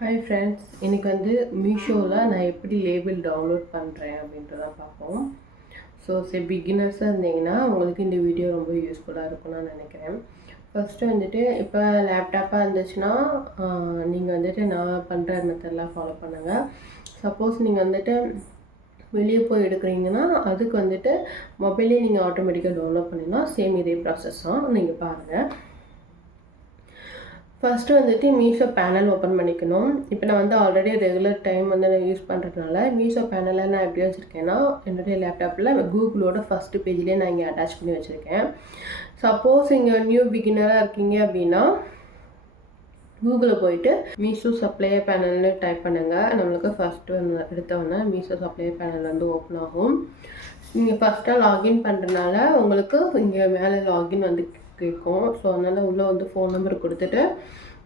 Hi friends, இன்றைக்கி வந்து மீஷோவில் நான் எப்படி லேபிள் டவுன்லோட் பண்ணுறேன் அப்படின்றத பார்ப்போம். பிகினர்ஸாக இருந்தீங்கன்னா உங்களுக்கு இந்த வீடியோ ரொம்ப யூஸ்ஃபுல்லாக இருக்கும்னு நான் நினைக்கிறேன். ஃபஸ்ட்டு வந்துட்டு இப்போ லேப்டாப்பாக இருந்துச்சுன்னா நீங்கள் வந்துட்டு நான் பண்ணுற மெத்தட்லாம் ஃபாலோ பண்ணுங்கள். சப்போஸ் நீங்கள் வந்துட்டு வெளியே போய் எடுக்கிறீங்கன்னா அதுக்கு வந்துட்டு மொபைலே நீங்கள் ஆட்டோமேட்டிக்காக டவுன்லோட் பண்ணிங்கன்னா சேம் இதே ப்ராசஸ் தான். நீங்கள் பாருங்கள். ஃபஸ்ட்டு வந்துட்டு மீஷோ பேனல் ஓப்பன் பண்ணிக்கணும். இப்போ நான் வந்து ஆல்ரெடி ரெகுலர் டைம் வந்து நான் யூஸ் பண்ணுறதுனால மீஷோ பேனலில் நான் எப்படி வச்சுருக்கேன்னா, என்னுடைய லேப்டாப்பில் கூகுளோட ஃபஸ்ட்டு பேஜ்லேயே நான் இங்கே அட்டாச் பண்ணி வச்சுருக்கேன். சப்போஸ் இங்கே நியூ பிகினராக இருக்கீங்க அப்படின்னா கூகுளில் போயிட்டு மீஷோ சப்ளையர் பேனல்னு டைப் பண்ணுங்கள். நம்மளுக்கு ஃபஸ்ட்டு எடுத்தோன்னே மீஷோ சப்ளையர் பேனல் வந்து ஓப்பன் ஆகும். நீங்கள் ஃபஸ்ட்டாக லாகின் பண்ணுறதுனால உங்களுக்கு இங்கே மேலே லாகின் வந்து கேட்கும். ஸோ அதனால் உள்ளே வந்து ஃபோன் நம்பர் கொடுத்துட்டு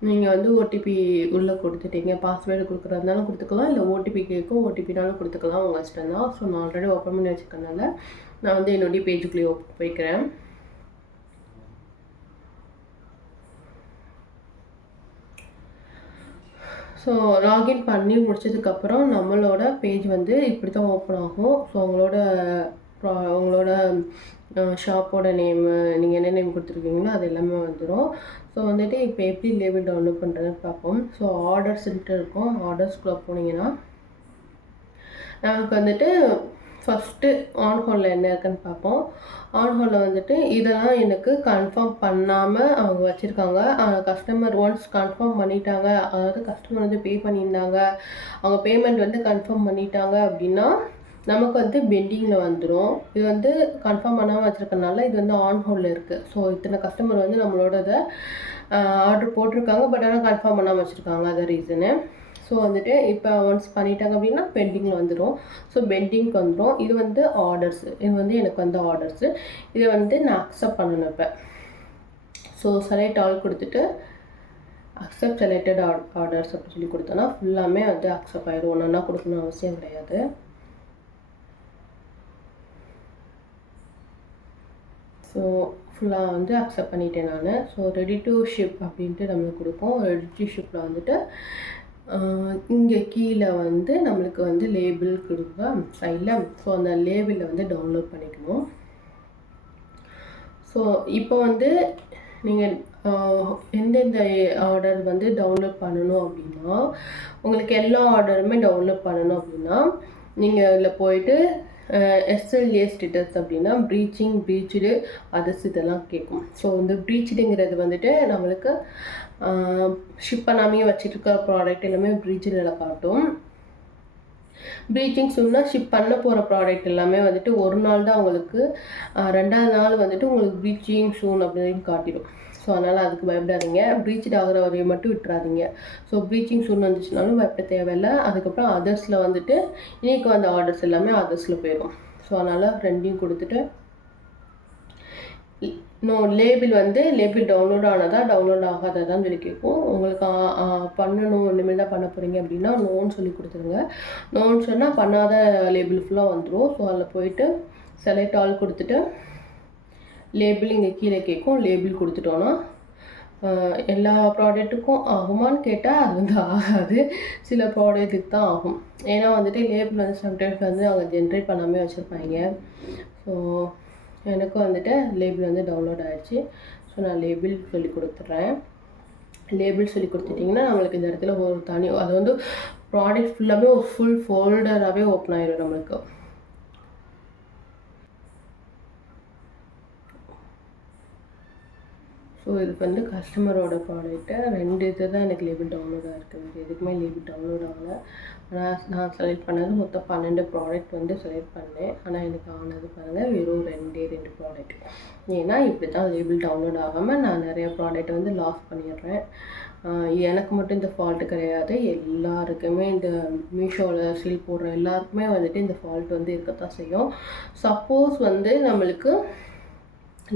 நீங்கள் வந்து ஓடிபி உள்ளே கொடுத்துட்டீங்க. பாஸ்வேர்டு கொடுக்குறதுனாலும் கொடுத்துக்கலாம், இல்லை ஓடிபி கேட்கும், ஓடிபினாலும் கொடுத்துக்கலாம், உங்கள் இஷ்டம் தான். ஸோ நான் ஆல்ரெடி ஓப்பன் பண்ணி வச்சுக்கிறதுனால நான் வந்து என்னுடைய பேஜுக்குள்ளேயே போய்க்கிறேன். ஸோ லாகின் பண்ணி முடிச்சதுக்கப்புறம் நம்மளோட பேஜ் வந்து இப்படி தான் ஓப்பன் ஆகும். ஸோ உங்களோட ஷாப்போட நேமு, நீங்கள் என்ன நேம் கொடுத்துருக்கீங்களோ அது எல்லாமே வந்துடும். ஸோ வந்துட்டு இப்போ எப்படி லேபிள் டவுன்லோட் பண்ணுறதுன்னு பார்ப்போம். ஸோ ஆர்டர்ஸ்ன்ட்டு இருக்கும். ஆர்டர்ஸ்குள்ளே போனீங்கன்னா நமக்கு வந்துட்டு ஃபஸ்ட்டு ஆன் ஹோலில் என்ன இருக்குன்னு பார்ப்போம். ஆன் ஹோலில் வந்துட்டு இதெல்லாம் எனக்கு கன்ஃபார்ம் பண்ணாமல் அவங்க வச்சுருக்காங்க. கஸ்டமர் ஒன்ஸ் கன்ஃபார்ம் பண்ணிட்டாங்க, அதாவது கஸ்டமர் வந்து பே பண்ணியிருந்தாங்க, அவங்க பேமெண்ட் வந்து கன்ஃபார்ம் பண்ணிட்டாங்க அப்படின்னா நமக்கு வந்து பெண்டிங்கில் வந்துடும். இது வந்து கன்ஃபார்ம் பண்ணாமல் வச்சுருக்கனால இது வந்து ஆன் ஹோல்டில் இருக்குது. ஸோ இத்தனை கஸ்டமர் வந்து நம்மளோடதை ஆர்டர் போட்டிருக்காங்க, பட் ஆனால் கன்ஃபார்ம் பண்ணாமல் வச்சுருக்காங்க, அது ரீசனு. ஸோ வந்துட்டு இப்போ ஒன்ஸ் பண்ணிட்டாங்க அப்படின்னா பெண்டிங்கில் வந்துடும். ஸோ பெண்டிங்க்கு வந்துடும். இது வந்து ஆர்டர்ஸு, இது வந்து எனக்கு வந்து ஆர்டர்ஸு. இதை வந்து நான் அக்செப்ட் பண்ணணும். இப்போ ஸோ செலக்ட் ஆல் கொடுத்துட்டு அக்செப்ட் செலக்டட் ஆர்டர்ஸ் அப்படின்னு சொல்லி கொடுத்தோன்னா ஃபுல்லாமே வந்து அக்செப்ட் ஆகிடும். ஒன்று ஒன்றா கொடுக்கணும் அவசியம் கிடையாது. ஸோ ஃபுல்லாக வந்து அக்செப்ட் பண்ணிட்டேன் நான். ஸோ ரெடி டு ஷிப் அப்படின்ட்டு நம்மளுக்கு கொடுப்போம். ரெடி டு ஷிப்பில் வந்துட்டு இங்கே கீழே வந்து நம்மளுக்கு வந்து லேபிள் கொடுப்போம் சைடில். ஸோ அந்த லேபிளில் வந்து டவுன்லோட் பண்ணிக்கணும். ஸோ இப்போ வந்து நீங்கள் எந்தெந்த ஆர்டர் வந்து டவுன்லோட் பண்ணணும் அப்படின்னா, உங்களுக்கு எல்லா ஆர்டருமே டவுன்லோட் பண்ணணும் அப்படின்னா நீங்கள் இதில் போயிட்டு எஸ்எல்ஏ ஸ்டேட்டஸ் அப்படின்னா ப்ரீச்சுடு அதர்ஸ் இதெல்லாம் கேட்கும். ஸோ இந்த ப்ரீச்சுடுங்கிறது வந்துட்டு நம்மளுக்கு ஷிப் பண்ணாமையே வச்சுருக்க ப்ராடக்ட் எல்லாமே ப்ரீச்சுடில் காட்டும். ப்ரீச்சிங் சூன்னா ஷிப் பண்ண போகிற ப்ராடக்ட் எல்லாமே வந்துட்டு ஒரு நாள் தான் உங்களுக்கு, ரெண்டாவது நாள் வந்துட்டு உங்களுக்கு ப்ரீச்சிங் சூன் அப்படின்னு காட்டிடும். ஸோ அதனால் அதுக்கு பயப்படாதீங்க. ப்ரீச்ட் ஆகிற வரையை மட்டும் விட்டுறாதீங்க. ஸோ ப்ரீச்சிங் சூன் வந்துச்சுனாலும் பயப்பட தேவையில்லை. அதுக்கப்புறம் அதர்ஸில் வந்துட்டு இன்றைக்கி வந்த ஆர்டர்ஸ் எல்லாமே அதர்ஸில் போயிடும். ஸோ அதனால் ரெண்டையும் கொடுத்துட்டு லேபிள் வந்து லேபிள் டவுன்லோட் ஆனதா டவுன்லோட் ஆகாததான்னு சொல்லி கேட்கும். உங்களுக்கு பண்ணணும், இனிமேல் தான் பண்ண போகிறீங்க அப்படின்னா நோன்னு சொல்லி கொடுத்துருங்க. நோன்னு சொன்னால் பண்ணாத லேபிள் ஃபுல்லாக வந்துடும். ஸோ அதில் போயிட்டு செலக்ட் ஆல் கொடுத்துட்டு லேபிள் இங்கே கீழே கேட்கும். லேபிள் கொடுத்துட்டோன்னா எல்லா ப்ராடக்ட்டுக்கும் ஆகுமான்னு கேட்டால் அது வந்து ஆகாது. சில ப்ராடக்ட்டுக்கு தான் ஆகும். ஏன்னா வந்துட்டு லேபிள் வந்து சம்டைம்ஸ் வந்து அவங்க ஜென்ரேட் பண்ணாமல் வச்சுருப்பாங்க. ஸோ எனக்கும் வந்துட்டு லேபிள் வந்து டவுன்லோட் ஆகிடுச்சு. ஸோ நான் லேபிள் சொல்லி கொடுத்துட்றேன். லேபிள் சொல்லி கொடுத்துட்டிங்கன்னா நம்மளுக்கு இந்த இடத்துல ஒரு தனி, அது வந்து ப்ராடக்ட் ஃபுல்லாகவே ஒரு ஃபுல் ஃபோல்டராகவே ஓப்பன் ஆகிடும் நம்மளுக்கு. ஸோ இதுக்கு வந்து கஸ்டமரோட ப்ராடக்ட்டை 2 இது தான் எனக்கு லேபிள் டவுன்லோடாக இருக்குது. எதுக்குமே லேபிள் டவுன்லோட் ஆகலை. ஆனால் நான் செலக்ட் பண்ணது மொத்தம் 12 ப்ராடக்ட் வந்து செலக்ட் பண்ணேன். ஆனால் எனக்கு ஆனது பாருங்கள் வெறும் 2 ப்ராடக்ட். ஏன்னா இப்படி தான் லேபிள் டவுன்லோட் ஆகாமல் நான் நிறைய ப்ராடக்ட் வந்து லாஸ் பண்ணிடுறேன். எனக்கு மட்டும் இந்த ஃபால்ட்டு கிடையாது, எல்லாருக்குமே இந்த மீஷோவில் செல் போடுற எல்லாருக்குமே வந்துட்டு இந்த ஃபால்ட் வந்து இருக்கத்தான் செய்யும். சப்போஸ் வந்து நம்மளுக்கு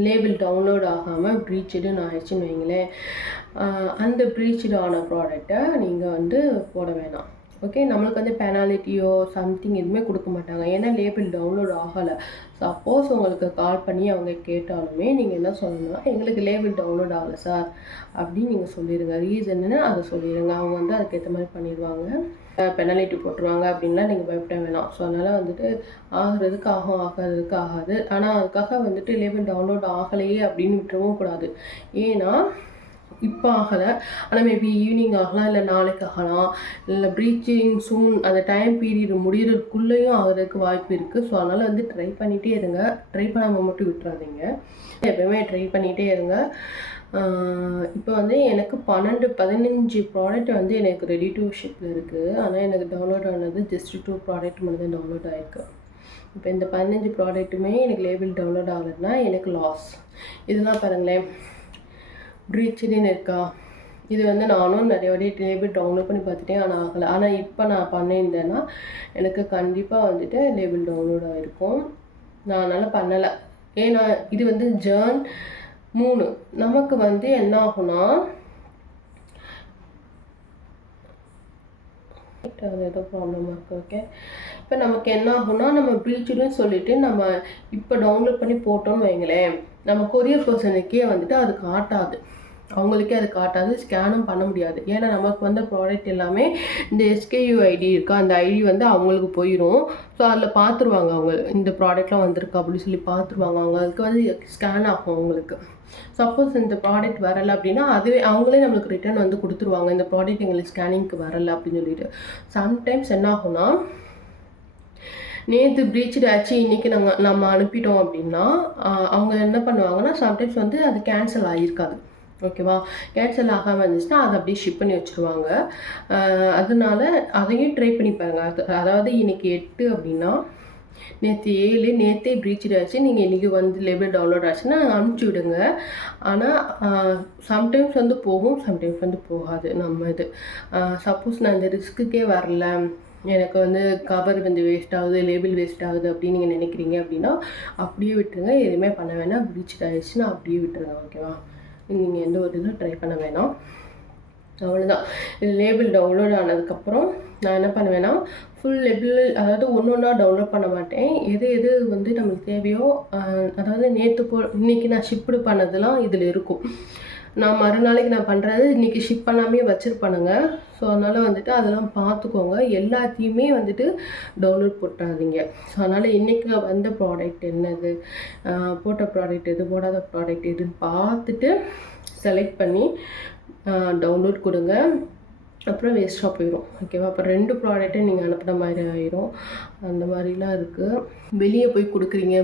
லேபிள் டவுன்லோட் ஆகாமல் ப்ரீச்சுடுன்னு ஆயிடுச்சுன்னு வைங்களேன், அந்த ப்ரீச்சுடு ஆன ப்ராடக்டை நீங்கள் வந்து போட வேணாம். ஓகே, நம்மளுக்கு வந்து பெனாலிட்டியோ சம்திங் எதுவுமே கொடுக்க மாட்டாங்க. ஏன்னா லேபிள் டவுன்லோட் ஆகலை. சப்போஸ் உங்களுக்கு கால் பண்ணி அவங்க கேட்டாலுமே நீங்கள் என்ன சொல்லணும்னா, எங்களுக்கு லேபிள் டவுன்லோட் ஆகலை சார் அப்படின்னு நீங்கள் சொல்லிடுங்க. ரீசன்னு அதை சொல்லிடுங்க. அவங்க வந்து அதுக்கேற்ற மாதிரி பண்ணிடுவாங்க. பெனாலிட்டி போட்டுருவாங்க அப்படின்லாம் நீங்கள் பயப்பட வேணாம். ஸோ அதனால் வந்துட்டு ஆகிறதுக்கு ஆகும், ஆகாததுக்கு ஆகாது. ஆனால் அதுக்காக வந்துட்டு லேபிள் டவுன்லோட் ஆகலையே அப்படின்னு விட்டுறவும் கூடாது. ஏன்னா இப்போ ஆகலை, ஆனால் மேபி ஈவினிங் ஆகலாம், இல்லை நாளைக்கு ஆகலாம், இல்லை ப்ரீச்சிங் சூன் அந்த டைம் பீரியட் முடிகிறதுக்குள்ளேயும் ஆகிறதுக்கு வாய்ப்பு இருக்குது. ஸோ அதனால் வந்து ட்ரை பண்ணிகிட்டே இருங்க. ட்ரை பண்ணாமல் மட்டும் விட்டுறாதீங்க. எப்போயுமே ட்ரை பண்ணிகிட்டே இருங்க. இப்போ வந்து எனக்கு 15 ப்ராடக்ட் வந்து எனக்கு ரெடி டு ஷிப்பில் இருக்குது. ஆனால் எனக்கு டவுன்லோட் ஆனது ஜஸ்ட் 2 ப்ராடக்ட் மட்டும் தான் டவுன்லோட் ஆகிருக்கு. இப்போ இந்த 15 ப்ராடக்ட்டுமே எனக்கு லேபிள் டவுன்லோட் ஆகலைன்னா எனக்கு லாஸ். இதெல்லாம் பாருங்களேன், ப்ரீச்சின்னு இருக்கா. இது வந்து நானும் நிறைய வாட்டி லேபிள் டவுன்லோட் பண்ணி பார்த்துட்டேன், ஆனால் ஆகலை. ஆனால் இப்போ நான் பண்ணியிருந்தேன்னா எனக்கு கண்டிப்பாக வந்துட்டு லேபிள் டவுன்லோட் ஆகிருக்கும். நான் அதனால் பண்ணலை. ஏன்னா இது வந்து ஜர்ன் 3 நமக்கு வந்து என்ன ஆகும்னா, ஏதோ ப்ராப்ளமாக இருக்குது. ஓகே, இப்போ நமக்கு என்ன ஆகும்னா, நம்ம ப்ரீச்சுன்னு சொல்லிட்டு நம்ம இப்போ டவுன்லோட் பண்ணி போட்டோம்னு வைங்களேன், நம்ம கொரியர் பர்சனுக்கே வந்துட்டு அது காட்டாது. அவங்களுக்கே அது காட்டாது, ஸ்கேனும் பண்ண முடியாது. ஏன்னா நமக்கு வந்த ப்ராடக்ட் எல்லாமே இந்த SKU ஐடி இருக்கா, அந்த ஐடி வந்து அவங்களுக்கு போயிடும். ஸோ அதில் பார்த்துருவாங்க, அவங்க இந்த ப்ராடக்ட்லாம் வந்திருக்கா அப்படின்னு சொல்லி பார்த்துருவாங்க. அவங்களுக்கு வந்து ஸ்கேன் ஆகும் அவங்களுக்கு. சப்போஸ் இந்த ப்ராடக்ட் வரலை அப்படின்னா அதுவே அவங்களே நம்மளுக்கு ரிட்டர்ன் வந்து கொடுத்துருவாங்க, இந்த ப்ராடக்ட் எங்களுக்கு ஸ்கேனிங்க்கு வரலை அப்படின்னு சொல்லிட்டு. சம்டைம்ஸ் என்ன ஆகும்னா, நேற்று ப்ரீச்டு ஆச்சு இன்றைக்கி நம்ம அனுப்பிட்டோம் அப்படின்னா அவங்க என்ன பண்ணுவாங்கன்னா, சம்டைம்ஸ் வந்து அது கேன்சல் ஆகியிருக்காது. ஓகேவா, கேன்சல் ஆகாமல் இருந்துச்சுன்னா அதை அப்படியே ஷிப் பண்ணி வச்சுருவாங்க. அதனால அதையும் ட்ரை பண்ணி பாருங்கள். அதாவது இன்றைக்கி 8 அப்படின்னா நேற்று 7, நேற்றே ப்ரீச்டு ஆச்சு, நீங்கள் இன்றைக்கி வந்து லேபிள் டவுன்லோட் ஆச்சுன்னா அனுப்பிச்சி விடுங்க. ஆனால் சம்டைம்ஸ் வந்து போகும், சம்டைம்ஸ் வந்து போகாது. நம்ம இது சப்போஸ் நான் இந்த ரிஸ்க்குக்கே வரல, எனக்கு வந்து கவர் வந்து வேஸ்ட் ஆகுது, லேபிள் வேஸ்ட் ஆகுது அப்படின்னு நீங்கள் நினைக்கிறீங்க அப்படின்னா அப்படியே விட்டுருங்க. எதுவுமே பண்ண வேணாம். ப்ரீச்டு ஆகிடுச்சுன்னா அப்படியே விட்டுருங்க. ஓகேவா, நீங்கள் எந்த ஒரு இதுவும் ட்ரை பண்ண வேணாம். அவ்வளோதான். இது லேபிள் டவுன்லோட் ஆனதுக்கப்புறம் நான் என்ன பண்ணுவேன்னா, ஃபுல் லேபிள் அதாவது ஒன்றா டவுன்லோட் பண்ண மாட்டேன். எது எது வந்து நம்மளுக்கு தேவையோ, அதாவது இன்றைக்கி நான் ஷிப்டு பண்ணதெல்லாம் இதில் இருக்கும். நான் மறுநாளைக்கு நான் பண்ணுறது இன்றைக்கி ஷிப் பண்ணாமே வச்சுருப்பானுங்க. ஸோ அதனால் வந்துட்டு அதெல்லாம் பார்த்துக்கோங்க. எல்லாத்தையுமே வந்துட்டு டவுன்லோட் போட்டாதீங்க. ஸோ அதனால் இன்றைக்கி வந்த ப்ராடக்ட் என்னது, போட்ட ப்ராடக்ட் எது, போடாத ப்ராடக்ட் எதுன்னு பார்த்துட்டு செலக்ட் பண்ணி டவுன்லோட் கொடுங்க. அப்புறம் வேஸ்ட்டாக போயிடும். ஓகேவா, அப்போ 2 ப்ராடக்ட்டை நீங்கள் அனுப்புன மாதிரி ஆயிரும். அந்த மாதிரிலாம் இருக்குது. வெளியே போய் கொடுக்குறீங்க,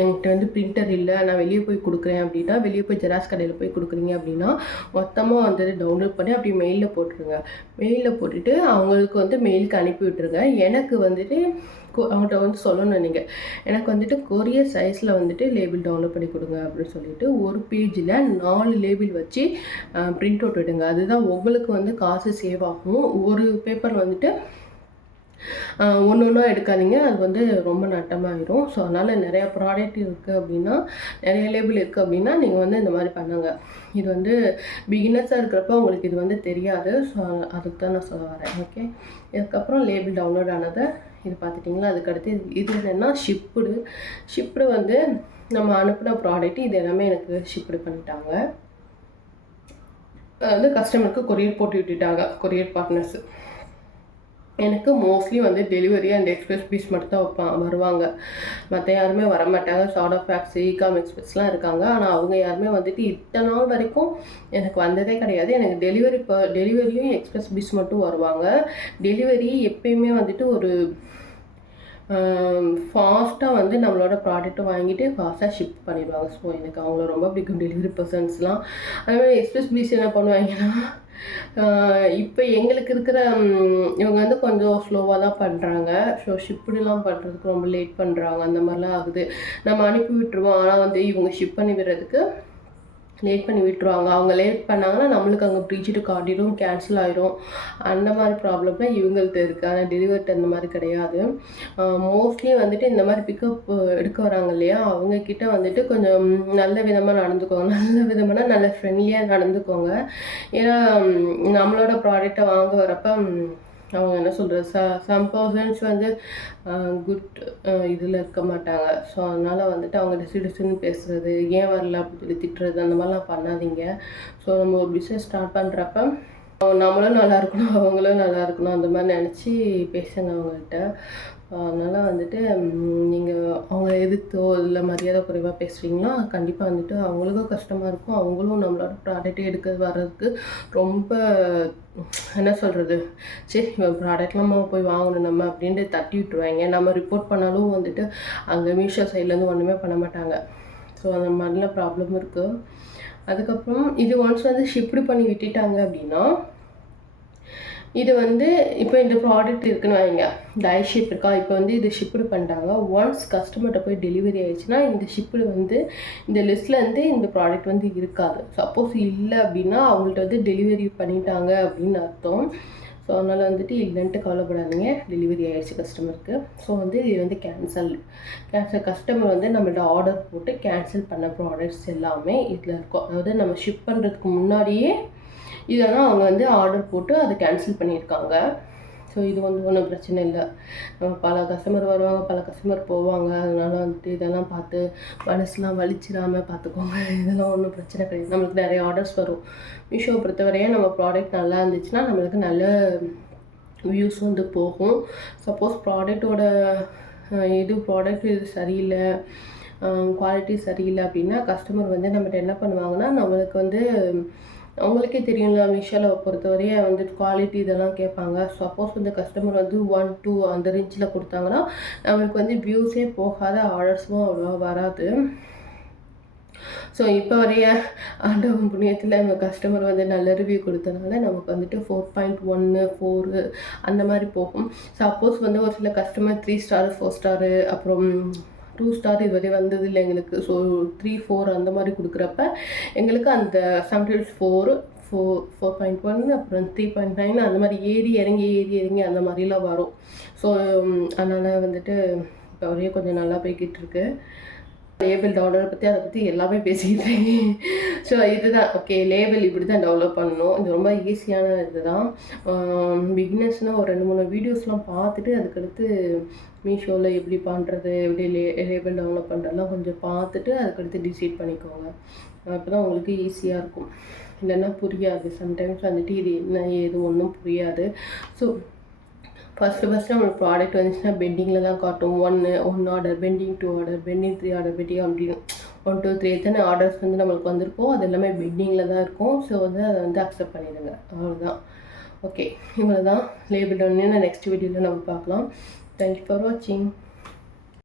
என்கிட்ட வந்து பிரிண்டர் இல்லை, நான் வெளியே போய் கொடுக்குறேன் அப்படின்னா, வெளியே போய் ஜெராக்ஸ் கடையில் போய் கொடுக்குறீங்க அப்படின்னா மொத்தமாக வந்துட்டு டவுன்லோட் பண்ணி அப்படி மெயிலில் போட்டுருங்க. மெயிலில் போட்டுட்டு அவங்களுக்கு வந்து மெயிலுக்கு அனுப்பி விட்டுருங்க. எனக்கு வந்துட்டு அவங்கள்ட்ட வந்து சொல்லணும், நீங்கள் எனக்கு வந்துட்டு கொரியர் சைஸில் வந்துட்டு லேபிள் டவுன்லோட் பண்ணி கொடுங்க அப்படின்னு சொல்லிட்டு ஒரு பேஜில் 4 லேபிள் வச்சு பிரிண்ட் அவுட் விடுங்க. அதுதான் உங்களுக்கு வந்து காசு சேவ் ஆகும். ஒரு பேப்பர் வந்துட்டு ஒன்றா எடுக்காதீங்க, அது வந்து ரொம்ப நட்டமாகிடும். ஸோ அதனால் நிறையா ப்ராடக்ட் இருக்குது அப்படின்னா, நிறைய லேபிள் இருக்குது அப்படின்னா நீங்கள் வந்து இந்த மாதிரி பண்ணுங்கள். இது வந்து பிகினர்ஸாக இருக்கிறப்ப உங்களுக்கு இது வந்து தெரியாது. ஸோ அதுக்கு தான் நான் சொல்ல வரேன். ஓகே, இதுக்கப்புறம் லேபிள் டவுன்லோட் ஆனதை இது பார்த்துட்டிங்களா. அதுக்கடுத்து இது என்னென்னா ஷிப்டு வந்து நம்ம அனுப்பின ப்ராடக்ட் இது எல்லாமே எனக்கு ஷிப்டு பண்ணிட்டாங்க. வந்து கஸ்டமருக்கு கொரியர் போட்டு விட்டுட்டாங்க, கொரியர் பார்ட்னர்ஸு. எனக்கு மோஸ்ட்லி வந்து டெலிவரி அண்ட் எக்ஸ்பிரஸ் பீஸ் மட்டும் தான் வருவாங்க. மற்ற யாருமே வரமாட்டாங்க. ஷார்ட் ஆஃப் ஃபேக்ஸ், இகாம் எக்ஸ்பிரஸ்லாம் இருக்காங்க. ஆனால் அவங்க யாருமே வந்துட்டு இத்தனை நாள் வரைக்கும் எனக்கு வந்ததே கிடையாது. எனக்கு டெலிவரியும் எக்ஸ்பிரஸ் பீஸ் மட்டும் வருவாங்க. டெலிவரி எப்பயுமே வந்துட்டு ஒரு ஃபாஸ்ட்டாக வந்து நம்மளோட ப்ராடக்ட்டை வாங்கிட்டு ஃபாஸ்ட்டாக ஷிப் பண்ணிடுவாங்க. ஸோ எனக்கு அவங்கள ரொம்ப பிடிக்கும் டெலிவரி பர்சன்ஸ்லாம். அதேமாதிரி எக்ஸ்பிரஸ் பீஸ் என்ன பண்ணுவாங்கன்னா, இப்போ எங்களுக்கு இருக்கிற இவங்க வந்து கொஞ்சம் ஸ்லோவாக தான் பண்ணுறாங்க. ஸோ ஷிப்டுலாம் பண்ணுறதுக்கு ரொம்ப லேட் பண்ணுறாங்க. அந்த மாதிரிலாம் ஆகுது. நம்ம அனுப்பி விட்டுருவோம், ஆனால் வந்து இவங்க ஷிப் பண்ணி விடுறதுக்கு லேட் பண்ணி விட்டுருவாங்க. அவங்க லேட் பண்ணாங்கன்னா நம்மளுக்கு அங்கே ப்ரீச்டு காட்டிடும், கேன்சல் ஆகிடும். அந்த மாதிரி ப்ராப்ளம்லாம் இவங்கள்ட்ட இருக்குது. ஆனால் டெலிவரிட்டு அந்த மாதிரி கிடையாது. மோஸ்ட்லி வந்துட்டு இந்த மாதிரி பிக்கப் எடுக்க வராங்க இல்லையா, அவங்கக்கிட்ட வந்துட்டு கொஞ்சம் நல்ல விதமாக நடந்துக்கோங்க. நல்ல விதமானா நல்ல ஃப்ரெண்ட்லியாக நடந்துக்கோங்க. ஏன்னா நம்மளோட ப்ராடக்டை வாங்க வரப்போ அவங்க என்ன சொல்கிறது, சம் பர்சன்ஸ் வந்து குட் இதில் இருக்க மாட்டாங்க. ஸோ அதனால் வந்துட்டு அவங்க டிசின்னு பேசுகிறது, ஏன் வரல அப்படின்னு சொல்லி திட்டுறது, அந்த மாதிரிலாம் பண்ணாதீங்க. ஸோ நம்ம ஒரு பிஸ்னஸ் ஸ்டார்ட் பண்ணுறப்ப நம்மளும் நல்லா இருக்கணும், அவங்களும் நல்லா இருக்கணும், அந்த மாதிரி நினச்சி பேசுங்க அவங்கள்ட்ட. அதனால் வந்துட்டு நீங்கள் அவங்கள எதிர்த்தோ இல்லை மரியாதை குறைவாக பேசுகிறீங்களோ கண்டிப்பாக வந்துட்டு அவங்களுக்கும் கஷ்டமாக இருக்கும். அவங்களும் நம்மளோட ப்ராடக்ட்டே எடுக்க வர்றதுக்கு ரொம்ப என்ன சொல்கிறது, சரி இவன் ப்ராடக்ட்லாம் போய் வாங்கணும் நம்ம அப்படின்ட்டு தட்டி விட்டுருவாங்க. நம்ம ரிப்போர்ட் பண்ணாலும் வந்துட்டு அங்கே மீஷோ சைட்லேருந்து ஒன்றுமே பண்ண மாட்டாங்க. ஸோ அந்த மாதிரிலாம் ப்ராப்ளம் இருக்குது. அதுக்கப்புறம் இது ஒன்ஸ் வந்து ஷிப்டு பண்ணி விட்டுட்டாங்க அப்படின்னா, இது வந்து இப்போ இந்த ப்ராடக்ட் இருக்குன்னு வைங்க, இந்த ஐஷிப் இருக்கா, இப்போ வந்து இது ஷிப்டு பண்ணிட்டாங்க. ஒன்ஸ் கஸ்டமர்கிட்ட போய் டெலிவரி ஆயிடுச்சுன்னா இந்த ஷிப்டு வந்து இந்த லிஸ்ட்லேருந்து இந்த ப்ராடக்ட் வந்து இருக்காது. சப்போஸ் இல்லை அப்படின்னா அவங்கள்ட்ட வந்து டெலிவரி பண்ணிட்டாங்க அப்படின்னு அர்த்தம். ஸோ அதனால் வந்துட்டு இல்லைன்ட்டு கவலைப்படாதீங்க, டெலிவரி ஆகிடுச்சு கஸ்டமருக்கு. ஸோ வந்து இது வந்து கேன்சல் கஸ்டமர் வந்து நம்மள்ட்ட ஆர்டர் போட்டு கேன்சல் பண்ண ப்ராடக்ட்ஸ் எல்லாமே இதில் இருக்கும். அதாவது நம்ம ஷிப் பண்ணுறதுக்கு முன்னாடியே இதெல்லாம் அவங்க வந்து ஆர்டர் போட்டு அதை கேன்சல் பண்ணியிருக்காங்க. ஸோ இது வந்து ஒன்றும் பிரச்சனை இல்லை. பல கஸ்டமர் வருவாங்க, பல கஸ்டமர் போவாங்க. அதனால் வந்துட்டு இதெல்லாம் பார்த்து மனசுலாம் வலிச்சிடாமல் பார்த்துக்கோங்க. இதெல்லாம் ஒன்றும் பிரச்சனை கிடையாது. நம்மளுக்கு நிறைய ஆர்டர்ஸ் வரும். மீஷோவை பொறுத்தவரையும் நம்ம ப்ராடக்ட் நல்லா இருந்துச்சுன்னா நம்மளுக்கு நல்ல வியூஸ் வந்து போகும். சப்போஸ் ப்ராடக்டோட ப்ராடக்ட் இது சரியில்லை, குவாலிட்டி சரியில்லை அப்படின்னா கஸ்டமர் வந்து நம்மகிட்ட என்ன பண்ணுவாங்கன்னா, நம்மளுக்கு வந்து அவங்களுக்கே தெரியும்ல, மீஷோவில் பொறுத்தவரையும் வந்துட்டு குவாலிட்டி இதெல்லாம் கேட்பாங்க. சப்போஸ் வந்து கஸ்டமர் வந்து 1, 2 அந்த ரேஞ்சில் கொடுத்தாங்கன்னா நம்மளுக்கு வந்து வியூஸே போகாத, ஆர்டர்ஸும் அவ்வளோவா வராது. ஸோ இப்போ வரைய ஆண்டவன் புண்ணியத்தில் நம்ம கஸ்டமர் வந்து நல்ல ரிவ்யூ கொடுத்தனால நமக்கு வந்துட்டு 4.1 4 அந்த மாதிரி போகும். சப்போஸ் வந்து ஒரு சில கஸ்டமர் 3 ஸ்டார் 4 ஸ்டாரு அப்புறம் 2 ஸ்டார் இதுவரை வந்தது இல்லை எங்களுக்கு. ஸோ 3, 4 அந்த மாதிரி கொடுக்குறப்ப எங்களுக்கு அந்த சம்டைம்ஸ் 4.1 அப்புறம் 3.9 அந்த மாதிரி ஏறி இறங்கி அந்த மாதிரிலாம் வரும். ஸோ அதனால் வந்துட்டு இப்போ வரையும் கொஞ்சம் நல்லா போய்கிட்டு இருக்கு. லேபிள் டவுன்லோட் பற்றி அதை பற்றி எல்லாமே பேசிக்கிட்டு இருக்கேன். ஸோ இதுதான் ஓகே, லேபிள் இப்படி தான் டெவலப் பண்ணணும். இது ரொம்ப ஈஸியான இது தான். பிகினர்ஸ்னால் ஒரு 2-3 வீடியோஸ்லாம் பார்த்துட்டு அதுக்கடுத்து மீஷோவில் எப்படி பண்ணுறது, எப்படி லேபிள் டெவலப் பண்ணுறதுலாம் கொஞ்சம் பார்த்துட்டு அதுக்கடுத்து டிசைட் பண்ணிக்கோங்க. அப்போ தான் உங்களுக்கு ஈஸியாக இருக்கும். இல்லைன்னா புரியாது. சம்டைம்ஸ் வந்துட்டு இது என்ன ஏது ஒன்றும் புரியாது. ஸோ ஃபஸ்ட்டு நம்மளுக்கு ப்ராடக்ட் வந்துச்சுன்னா பெண்டிங்கில் தான் காட்டும். 1 order pending, 2 order pending, 3 order pending அப்படின்னு 1, 2, 3 எத்தனை ஆர்டர்ஸ் வந்து நம்மளுக்கு வந்திருக்கோம் அது எல்லாமே பெண்டிங்கில் தான் இருக்கும். ஸோ வந்து அதை வந்து அக்செப்ட் பண்ணிடுங்க, அவ்வளோதான். ஓகே, இவ்வளோ தான் லேபிள் ஒன்று. நெக்ஸ்ட் வீடியோவில் நம்ம பார்க்கலாம். தேங்க்யூ ஃபார் வாட்சிங்.